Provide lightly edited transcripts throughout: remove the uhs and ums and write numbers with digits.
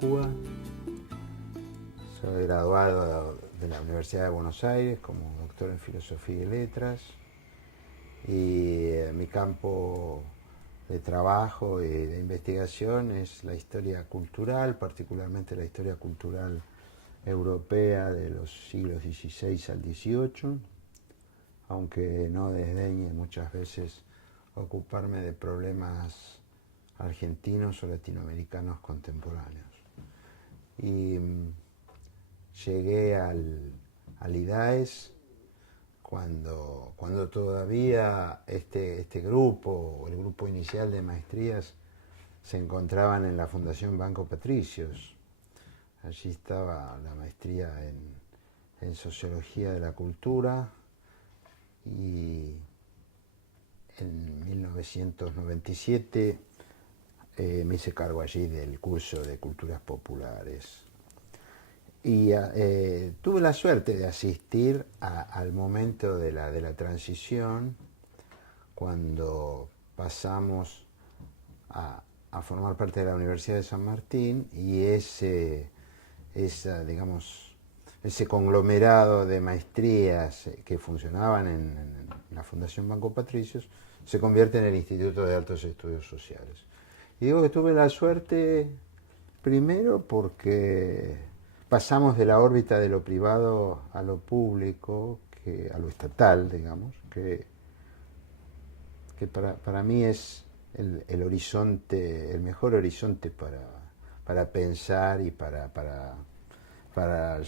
Cubas. Soy graduado de la Universidad de Buenos Aires como doctor en Filosofía y Letras. Y mi campo de trabajo y de investigación es la historia cultural, particularmente la historia cultural europea de los siglos XVI al XVIII, aunque no desdeñe muchas veces ocuparme de problemas argentinos o latinoamericanos contemporáneos. Y llegué al IDAES cuando todavía este grupo, el grupo inicial de maestrías, se encontraban en la Fundación Banco Patricios. Allí estaba la maestría en Sociología de la Cultura y en 1997 me hice cargo allí del curso de Culturas Populares. Y tuve la suerte de asistir al momento de la transición, cuando pasamos a formar parte de la Universidad de San Martín, y ese conglomerado de maestrías que funcionaban en la Fundación Banco Patricios se convierte en el Instituto de Altos Estudios Sociales. Y digo que tuve la suerte primero porque pasamos de la órbita de lo privado a lo público, a lo estatal, digamos, que para mí es el horizonte, el mejor horizonte para pensar y para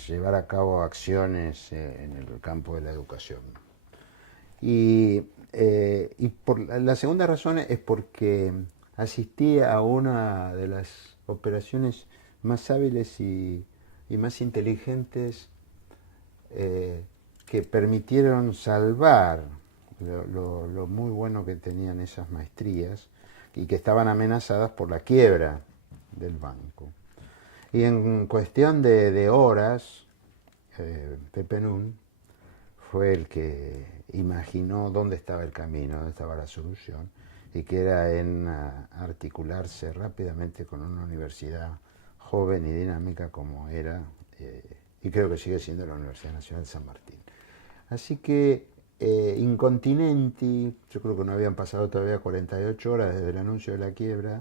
llevar a cabo acciones en el campo de la educación. Y por la segunda razón es porque asistí a una de las operaciones más hábiles y más inteligentes que permitieron salvar lo muy bueno que tenían esas maestrías y que estaban amenazadas por la quiebra del banco. Y en cuestión de horas, Pepe Nun fue el que imaginó dónde estaba el camino, dónde estaba la solución, y que era en articularse rápidamente con una universidad joven y dinámica como era, y creo que sigue siendo, la Universidad Nacional de San Martín. Así que incontinenti, yo creo que no habían pasado todavía 48 horas desde el anuncio de la quiebra,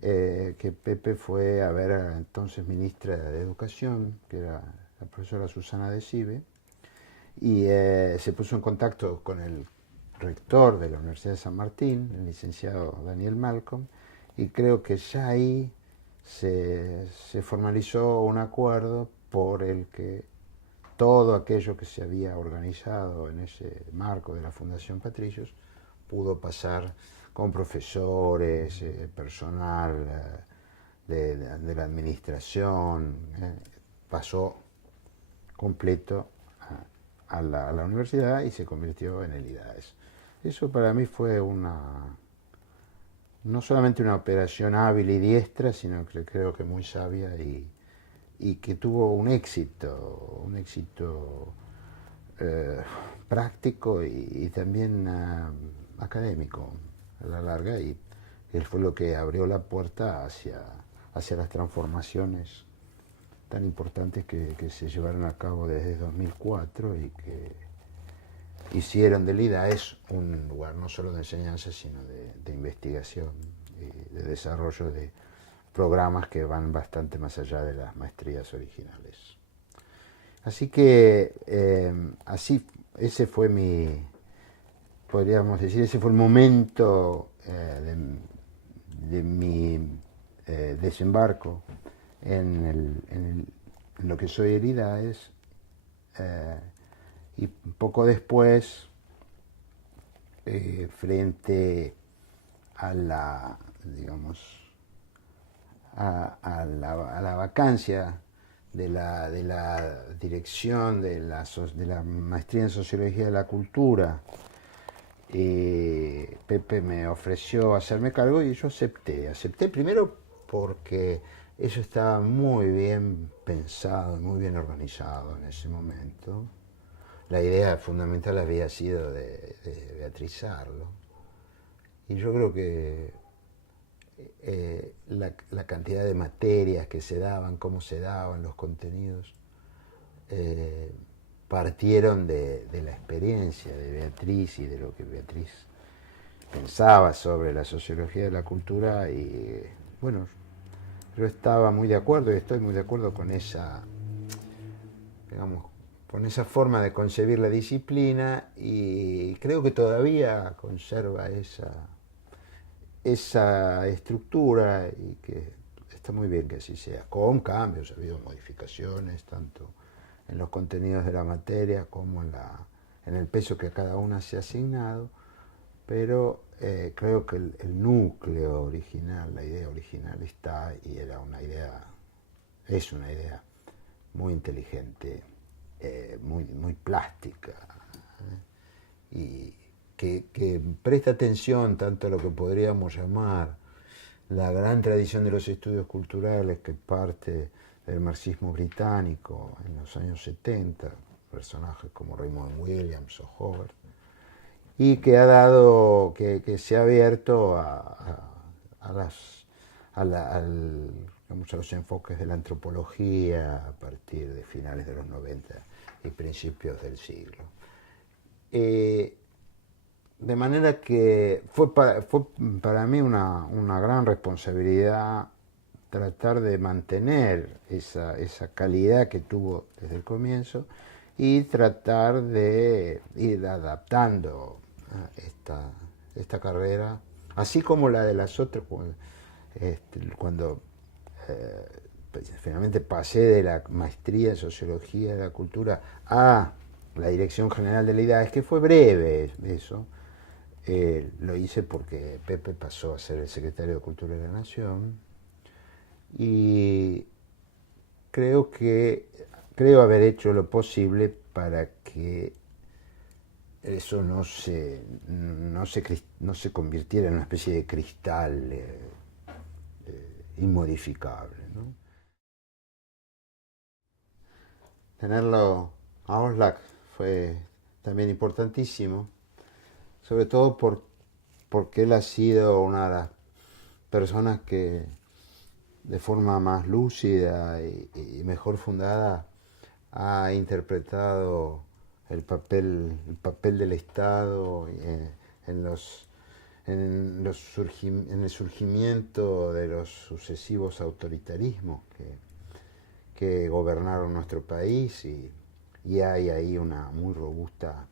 que Pepe fue a ver a la entonces ministra de Educación, que era la profesora Susana de Cive, y se puso en contacto con el rector de la Universidad de San Martín, el licenciado Daniel Malcolm, y creo que ya ahí se formalizó un acuerdo por el que todo aquello que se había organizado en ese marco de la Fundación Patricios pudo pasar con profesores, personal de la administración, pasó completo a la universidad y se convirtió en el IDAES. Eso para mí fue no solamente una operación hábil y diestra, sino que creo que muy sabia y que tuvo un éxito práctico y también académico a la larga, y él fue lo que abrió la puerta hacia las transformaciones tan importantes que se llevaron a cabo desde 2004 y que hicieron del IDAES un lugar no solo de enseñanza, sino de investigación y de desarrollo de programas que van bastante más allá de las maestrías originales. Así que ese fue podríamos decir, ese fue el momento de mi desembarco en lo que soy el IDAES, y poco después, frente a la, digamos, a la vacancia de la dirección de la maestría en Sociología de la Cultura, Pepe me ofreció hacerme cargo y yo acepté primero porque eso estaba muy bien pensado, muy bien organizado en ese momento. La idea fundamental había sido de Beatriz Arlo, y yo creo que la cantidad de materias que se daban, cómo se daban los contenidos, partieron de la experiencia de Beatriz y de lo que Beatriz pensaba sobre la sociología de la cultura. Y bueno, yo estaba muy de acuerdo y estoy muy de acuerdo con esa, digamos, con esa forma de concebir la disciplina, y creo que todavía conserva esa estructura, y que está muy bien que así sea, con cambios. Ha habido modificaciones tanto en los contenidos de la materia como en el peso que a cada una se ha asignado, pero creo que el núcleo original, la idea original está, y era una idea, es una idea muy inteligente, muy plástica, y que presta atención tanto a lo que podríamos llamar la gran tradición de los estudios culturales, que parte del marxismo británico en los años 70, personajes como Raymond Williams o Hogarth, y que ha dado, que se ha abierto a las, digamos, a los enfoques de la antropología a partir de finales de los 90 y principios del siglo. De manera que fue para mí una gran responsabilidad tratar de mantener esa calidad que tuvo desde el comienzo, y tratar de ir adaptando esta carrera, así como la de las otras, cuando finalmente pasé de la maestría en Sociología de la Cultura a la Dirección General de la IDAES, que fue breve eso. Lo hice porque Pepe pasó a ser el secretario de Cultura de la Nación, y creo haber hecho lo posible para que eso no se convirtiera en una especie de cristal inmodificable, ¿no? Tenerlo a Oslak fue también importantísimo, sobre todo porque él ha sido una de las personas que de forma más lúcida y mejor fundada ha interpretado el papel del Estado en el surgimiento de los sucesivos autoritarismos que gobernaron nuestro país, y hay ahí una muy robusta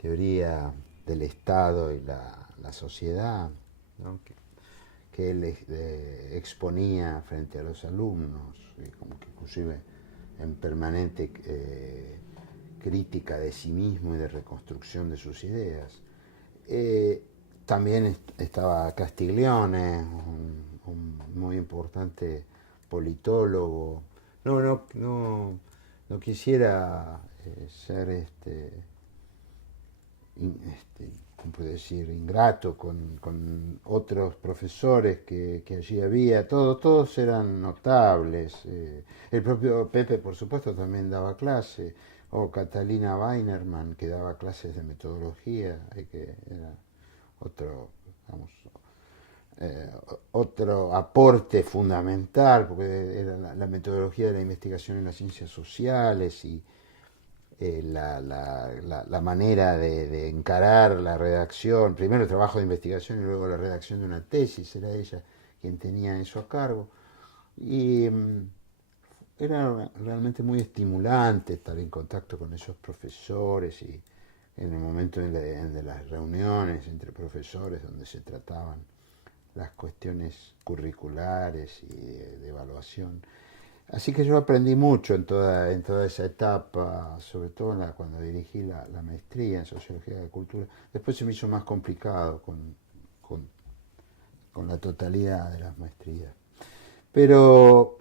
teoría del Estado y la sociedad, ¿no? que él exponía frente a los alumnos, como que inclusive en permanente crítica de sí mismo y de reconstrucción de sus ideas. También estaba Castiglione, un muy importante politólogo. No quisiera ser ¿cómo puedo decir?, ingrato con otros profesores que allí había. Todos eran notables. El propio Pepe, por supuesto, también daba clase, o Catalina Weinerman, que daba clases de metodología, que era otro, digamos, otro aporte fundamental, porque era la metodología de la investigación en las ciencias sociales, y la manera de encarar la redacción, primero el trabajo de investigación y luego la redacción de una tesis. Era ella quien tenía eso a cargo, y era realmente muy estimulante estar en contacto con esos profesores, y en el momento de las reuniones entre profesores donde se trataban las cuestiones curriculares y de evaluación. Así que yo aprendí mucho en toda esa etapa, sobre todo cuando dirigí la maestría en Sociología de la Cultura. Después se me hizo más complicado con, con la totalidad de las maestrías. Pero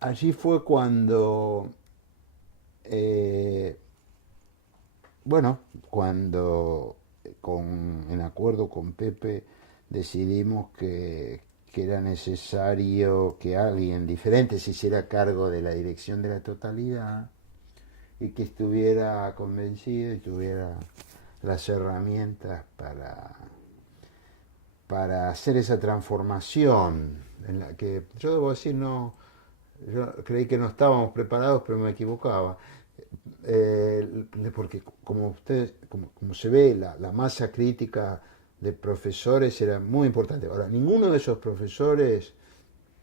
allí fue cuando, eh, bueno, cuando en acuerdo con Pepe decidimos que era necesario que alguien diferente se hiciera cargo de la dirección de la totalidad, y que estuviera convencido y tuviera las herramientas para hacer esa transformación en la que yo debo decir no, yo creí que no estábamos preparados, pero me equivocaba. Porque como ustedes, como se ve, la masa crítica de profesores era muy importante. Ahora, ninguno de esos profesores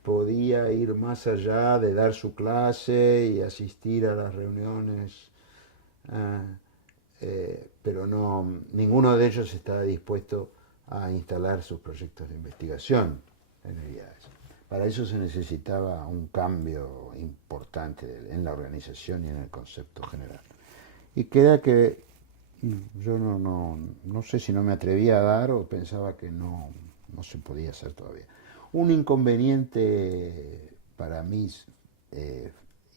podía ir más allá de dar su clase y asistir a las reuniones, ah, pero no, ninguno de ellos estaba dispuesto a instalar sus proyectos de investigación en el IAES. Para eso se necesitaba un cambio importante en la organización y en el concepto general. Y queda que yo no sé si no me atrevía a dar o pensaba que no se podía hacer todavía. Un inconveniente para mí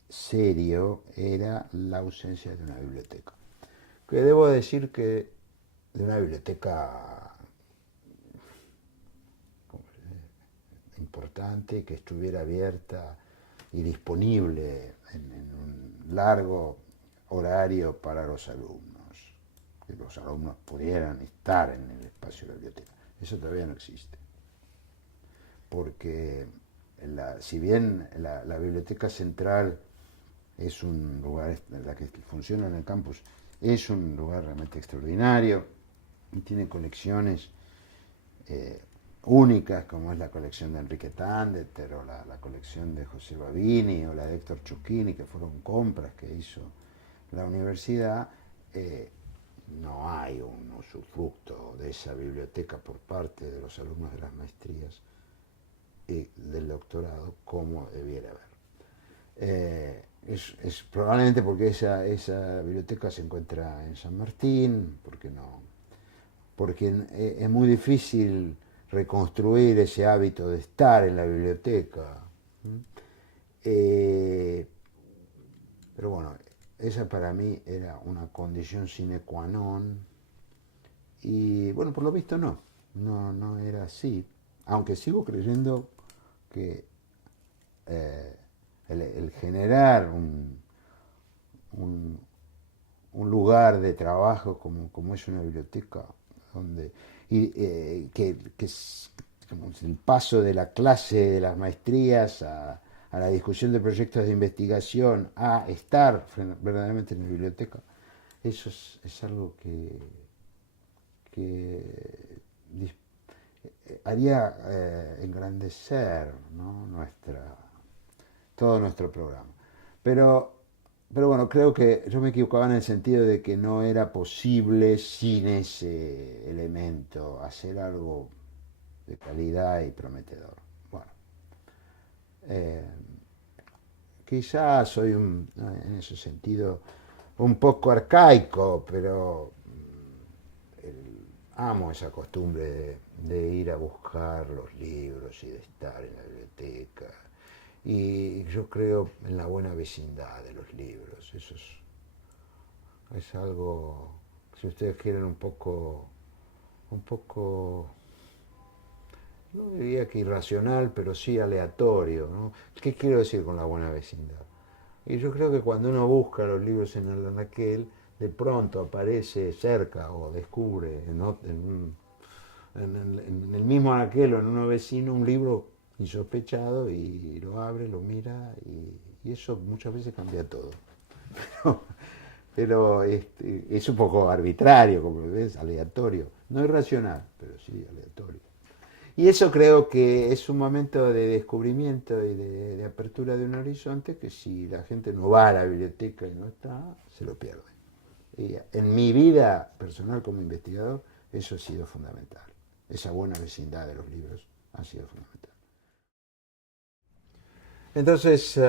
serio era la ausencia de una biblioteca. Que debo decir que de una biblioteca importante, que estuviera abierta y disponible en un largo horario para los alumnos, que los alumnos pudieran estar en el espacio de la biblioteca. Eso todavía no existe, porque si bien la biblioteca central es un lugar, la que funciona en el campus, es un lugar realmente extraordinario y tiene colecciones únicas, como es la colección de Enrique Tandeter o la colección de José Babini o la de Héctor Chocchini, que fueron compras que hizo la universidad. No hay un usufructo de esa biblioteca por parte de los alumnos de las maestrías y del doctorado como debiera haber. Es probablemente porque esa biblioteca se encuentra en San Martín, porque es muy difícil reconstruir ese hábito de estar en la biblioteca. Pero bueno, esa para mí era una condición sine qua non y bueno, por lo visto no era así, aunque sigo creyendo que el generar un, un lugar de trabajo como es una biblioteca, donde que es como el paso de la clase de las maestrías a la discusión de proyectos de investigación, a estar verdaderamente en la biblioteca, eso es algo que haría engrandecer, ¿no? Todo nuestro programa. Pero pero bueno, creo que yo me equivocaba en el sentido de que no era posible sin ese elemento hacer algo de calidad y prometedor. Bueno, eh, quizás soy en ese sentido un poco arcaico, pero amo esa costumbre de ir a buscar los libros y de estar en la biblioteca. Y yo creo en la buena vecindad de los libros. Eso es algo, si ustedes quieren, un poco, no diría que irracional, pero sí aleatorio, ¿no? ¿Qué quiero decir con la buena vecindad? Y yo creo que cuando uno busca los libros en el anaquel, de pronto aparece cerca o descubre en el mismo anaquel o en uno vecino un libro insospechado y lo abre, lo mira y eso muchas veces cambia todo. Pero es un poco arbitrario, como ves, aleatorio. No es racional, pero sí aleatorio. Y eso creo que es un momento de descubrimiento y de apertura de un horizonte que si la gente no va a la biblioteca y no está, se lo pierde. Y en mi vida personal como investigador, eso ha sido fundamental. Esa buena vecindad de los libros ha sido fundamental. Entonces,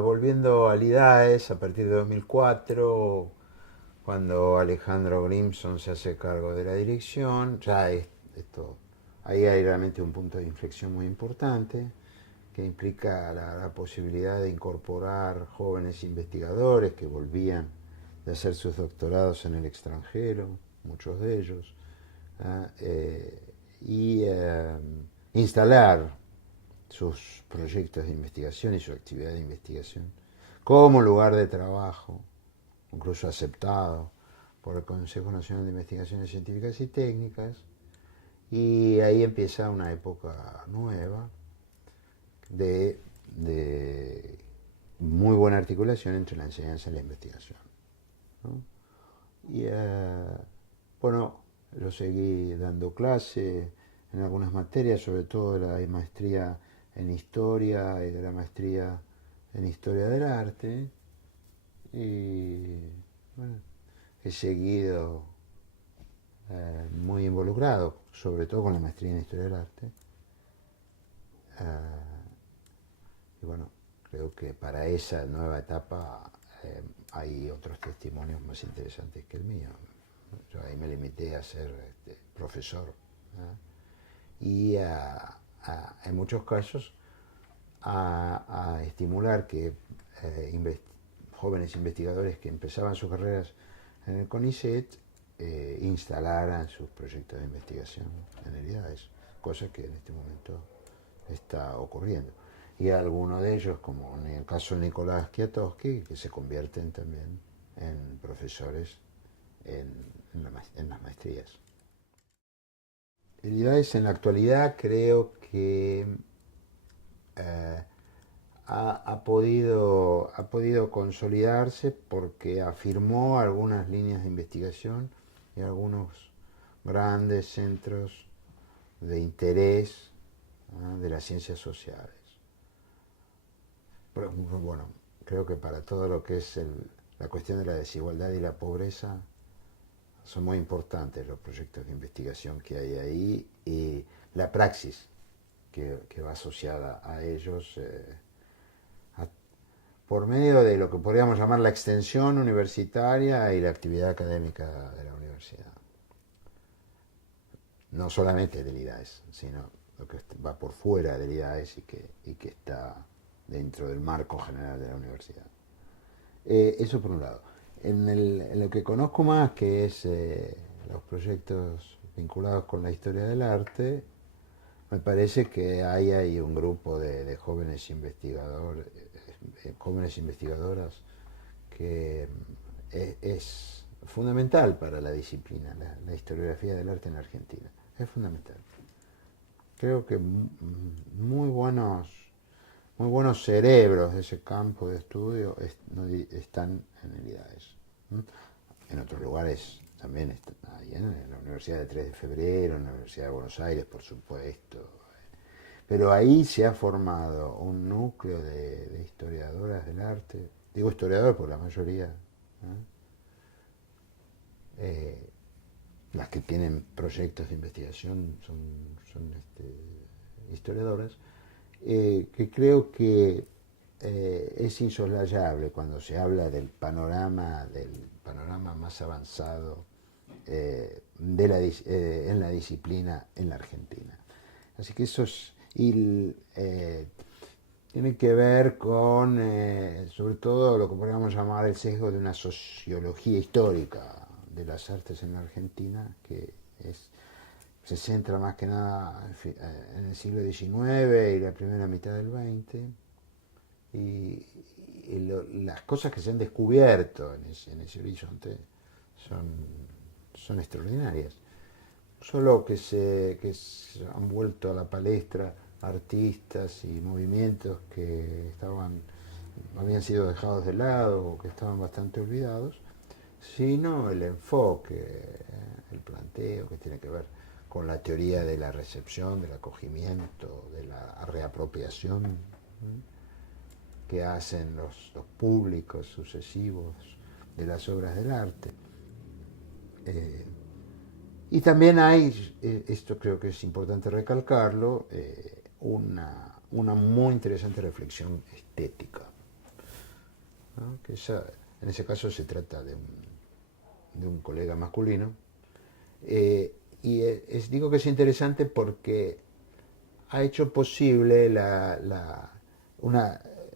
volviendo al IDAES, a partir de 2004, cuando Alejandro Grimson se hace cargo de la dirección, ahí hay realmente un punto de inflexión muy importante que implica la posibilidad de incorporar jóvenes investigadores que volvían de hacer sus doctorados en el extranjero, muchos de ellos, y instalar sus proyectos de investigación y su actividad de investigación como lugar de trabajo, incluso aceptado por el Consejo Nacional de Investigaciones Científicas y Técnicas, Y ahí empieza una época nueva de muy buena articulación entre la enseñanza y la investigación, ¿no? Y bueno, lo seguí dando clase en algunas materias, sobre todo de la maestría en historia y de la maestría en historia del arte. Y bueno, he seguido muy involucrado, sobre todo con la maestría en historia del arte. Y bueno, creo que para esa nueva etapa hay otros testimonios más interesantes que el mío. Yo ahí me limité a ser profesor, ¿eh? Y en muchos casos a estimular que jóvenes investigadores que empezaban sus carreras en el CONICET instalaran sus proyectos de investigación en el IDAES, cosa que en este momento está ocurriendo. Y algunos de ellos, como en el caso de Nicolás Kwiatkowski, que se convierten también en profesores en, en las maestrías. El IDAES en la actualidad creo que eh, ha podido consolidarse porque afirmó algunas líneas de investigación y algunos grandes centros de interés, ¿no?, de las ciencias sociales. Pero, bueno, creo que para todo lo que es la cuestión de la desigualdad y la pobreza son muy importantes los proyectos de investigación que hay ahí y la praxis que va asociada a ellos por medio de lo que podríamos llamar la extensión universitaria y la actividad académica de la universidad. No solamente del IDAES, sino lo que va por fuera del IDAES y que está dentro del marco general de la universidad. Eso por un lado. En lo que conozco más, que es los proyectos vinculados con la historia del arte, me parece que hay un grupo de jóvenes investigadores, jóvenes investigadoras que es fundamental para la disciplina, la historiografía del arte en Argentina. Es fundamental. Creo que muy buenos cerebros de ese campo de estudio están en el IDAES. En otros lugares también están ahí, en la Universidad de 3 de Febrero, en la Universidad de Buenos Aires, por supuesto. Pero ahí se ha formado un núcleo de historiadoras del arte. Digo historiadoras por la mayoría, ¿no? Las que tienen proyectos de investigación son historiadoras, que creo que es insoslayable cuando se habla del panorama más avanzado en la disciplina en la Argentina. Así que eso es, tiene que ver con, sobre todo, lo que podríamos llamar el sesgo de una sociología histórica de las artes en la Argentina, que se centra más que nada en el siglo XIX y la primera mitad del XX, y, las cosas que se han descubierto en ese horizonte son, son extraordinarias. Solo que se han vuelto a la palestra artistas y movimientos que habían sido dejados de lado o que estaban bastante olvidados, sino el enfoque, el planteo que tiene que ver con la teoría de la recepción, del acogimiento, de la reapropiación, ¿eh?, que hacen los públicos sucesivos de las obras del arte. Y también hay, esto creo que es importante recalcarlo, una muy interesante reflexión estética, ¿no?, que en ese caso se trata de un colega masculino. Digo que es interesante porque ha hecho posible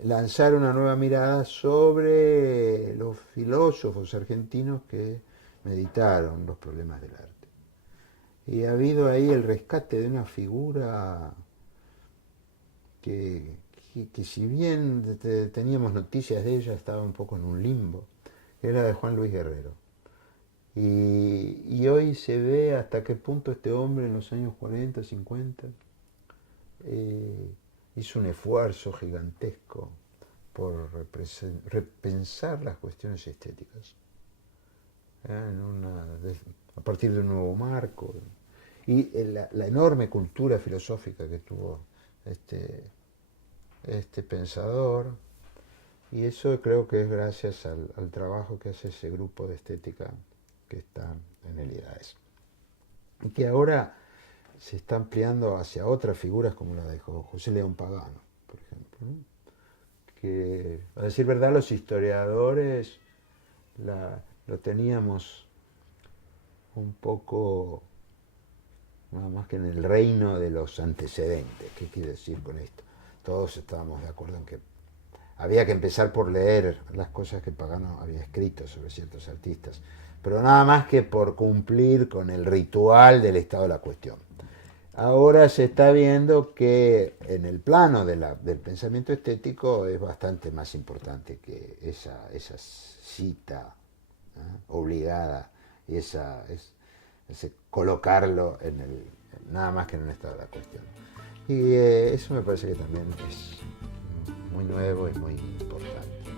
lanzar una nueva mirada sobre los filósofos argentinos que meditaron los problemas del arte. Y ha habido ahí el rescate de una figura que si bien teníamos noticias de ella, estaba un poco en un limbo, que era de Juan Luis Guerrero. Y hoy se ve hasta qué punto este hombre en los años 40, 50 hizo un esfuerzo gigantesco por repensar las cuestiones estéticas a partir de un nuevo marco. Y la enorme cultura filosófica que tuvo este, este pensador, y eso creo que es gracias al trabajo que hace ese grupo de estética que está en el IDAES. Y que ahora se está ampliando hacia otras figuras como la de José León Pagano, por ejemplo, ¿no? Que, a decir verdad, los historiadores lo teníamos un poco nada más que en el reino de los antecedentes. ¿Qué quiere decir con esto? Todos estábamos de acuerdo en que había que empezar por leer las cosas que Pagano había escrito sobre ciertos artistas, pero nada más que por cumplir con el ritual del estado de la cuestión. Ahora se está viendo que en el plano del pensamiento estético es bastante más importante que esa cita, ¿eh?, obligada, y ese colocarlo nada más que en un estado de la cuestión. Y eso me parece que también es muy nuevo y muy importante.